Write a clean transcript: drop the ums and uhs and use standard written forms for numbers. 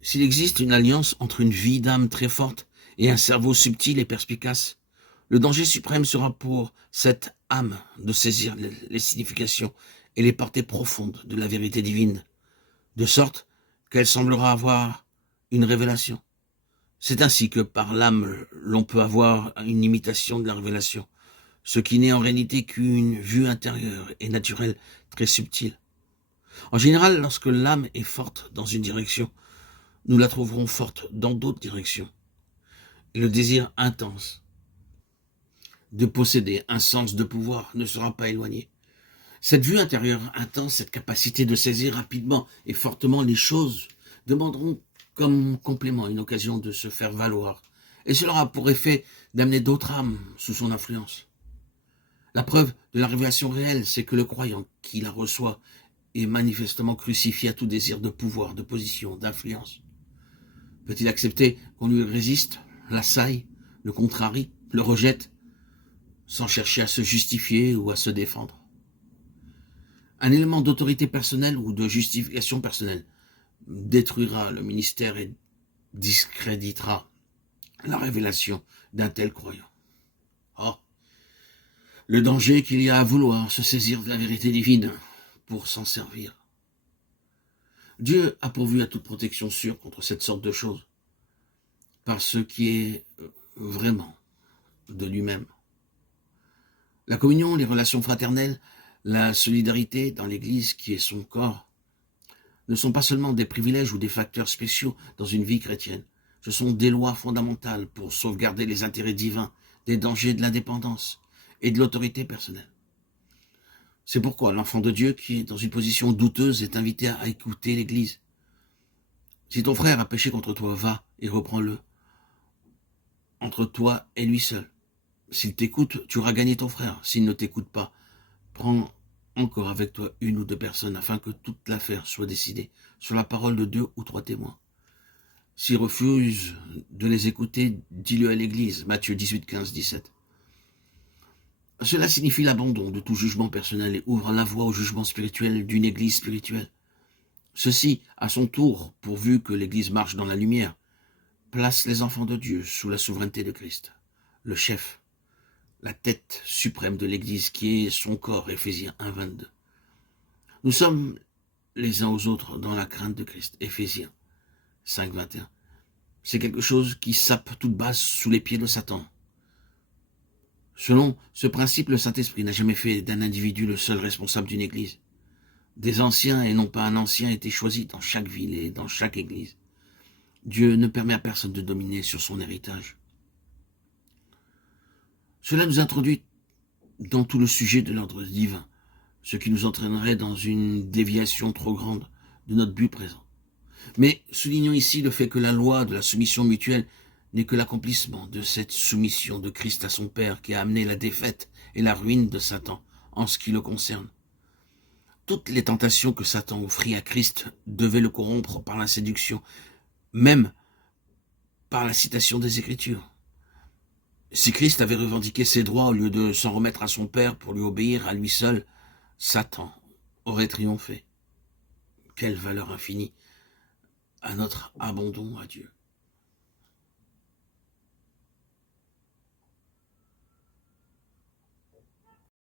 S'il existe une alliance entre une vie d'âme très forte et un cerveau subtil et perspicace, le danger suprême sera pour cette âme de saisir les significations et les portées profondes de la vérité divine, de sorte qu'elle semblera avoir une révélation. C'est ainsi que par l'âme l'on peut avoir une imitation de la révélation, ce qui n'est en réalité qu'une vue intérieure et naturelle très subtile. En général, lorsque l'âme est forte dans une direction, nous la trouverons forte dans d'autres directions. Et le désir intense de posséder un sens de pouvoir ne sera pas éloigné. Cette vue intérieure intense, cette capacité de saisir rapidement et fortement les choses, demanderont comme complément une occasion de se faire valoir. Et cela aura pour effet d'amener d'autres âmes sous son influence. La preuve de la révélation réelle, c'est que le croyant qui la reçoit est manifestement crucifié à tout désir de pouvoir, de position, d'influence. Peut-il accepter qu'on lui résiste, l'assaille, le contrarie, le rejette, sans chercher à se justifier ou à se défendre? Un élément d'autorité personnelle ou de justification personnelle détruira le ministère et discréditera la révélation d'un tel croyant. Oh, le danger qu'il y a à vouloir se saisir de la vérité divine pour s'en servir. Dieu a pourvu à toute protection sûre contre cette sorte de choses, par ce qui est vraiment de lui-même. La communion, les relations fraternelles, la solidarité dans l'Église qui est son corps, ne sont pas seulement des privilèges ou des facteurs spéciaux dans une vie chrétienne. Ce sont des lois fondamentales pour sauvegarder les intérêts divins, des dangers de l'indépendance et de l'autorité personnelle. C'est pourquoi l'enfant de Dieu qui est dans une position douteuse est invité à écouter l'Église. Si ton frère a péché contre toi, va et reprends-le entre toi et lui seul. S'il t'écoute, tu auras gagné ton frère. S'il ne t'écoute pas, prends encore avec toi une ou deux personnes afin que toute l'affaire soit décidée sur la parole de 2 ou 3 témoins. S'il refuse de les écouter, dis-le à l'Église. Matthieu 18, 15, 17. Cela signifie l'abandon de tout jugement personnel et ouvre la voie au jugement spirituel d'une Église spirituelle. Ceci, à son tour, pourvu que l'Église marche dans la lumière, place les enfants de Dieu sous la souveraineté de Christ, le chef, la tête suprême de l'Église qui est son corps, Éphésiens 1, 22. Nous sommes les uns aux autres dans la crainte de Christ, Éphésiens 5, 21. C'est quelque chose qui sape toute base sous les pieds de Satan. Selon ce principe, le Saint-Esprit n'a jamais fait d'un individu le seul responsable d'une église. Des anciens et non pas un ancien étaient choisis dans chaque ville et dans chaque église. Dieu ne permet à personne de dominer sur son héritage. Cela nous introduit dans tout le sujet de l'ordre divin, ce qui nous entraînerait dans une déviation trop grande de notre but présent. Mais soulignons ici le fait que la loi de la soumission mutuelle n'est que l'accomplissement de cette soumission de Christ à son Père qui a amené la défaite et la ruine de Satan en ce qui le concerne. Toutes les tentations que Satan offrit à Christ devaient le corrompre par la séduction, même par la citation des Écritures. Si Christ avait revendiqué ses droits au lieu de s'en remettre à son Père pour lui obéir à lui seul, Satan aurait triomphé. Quelle valeur infinie à notre abandon à Dieu.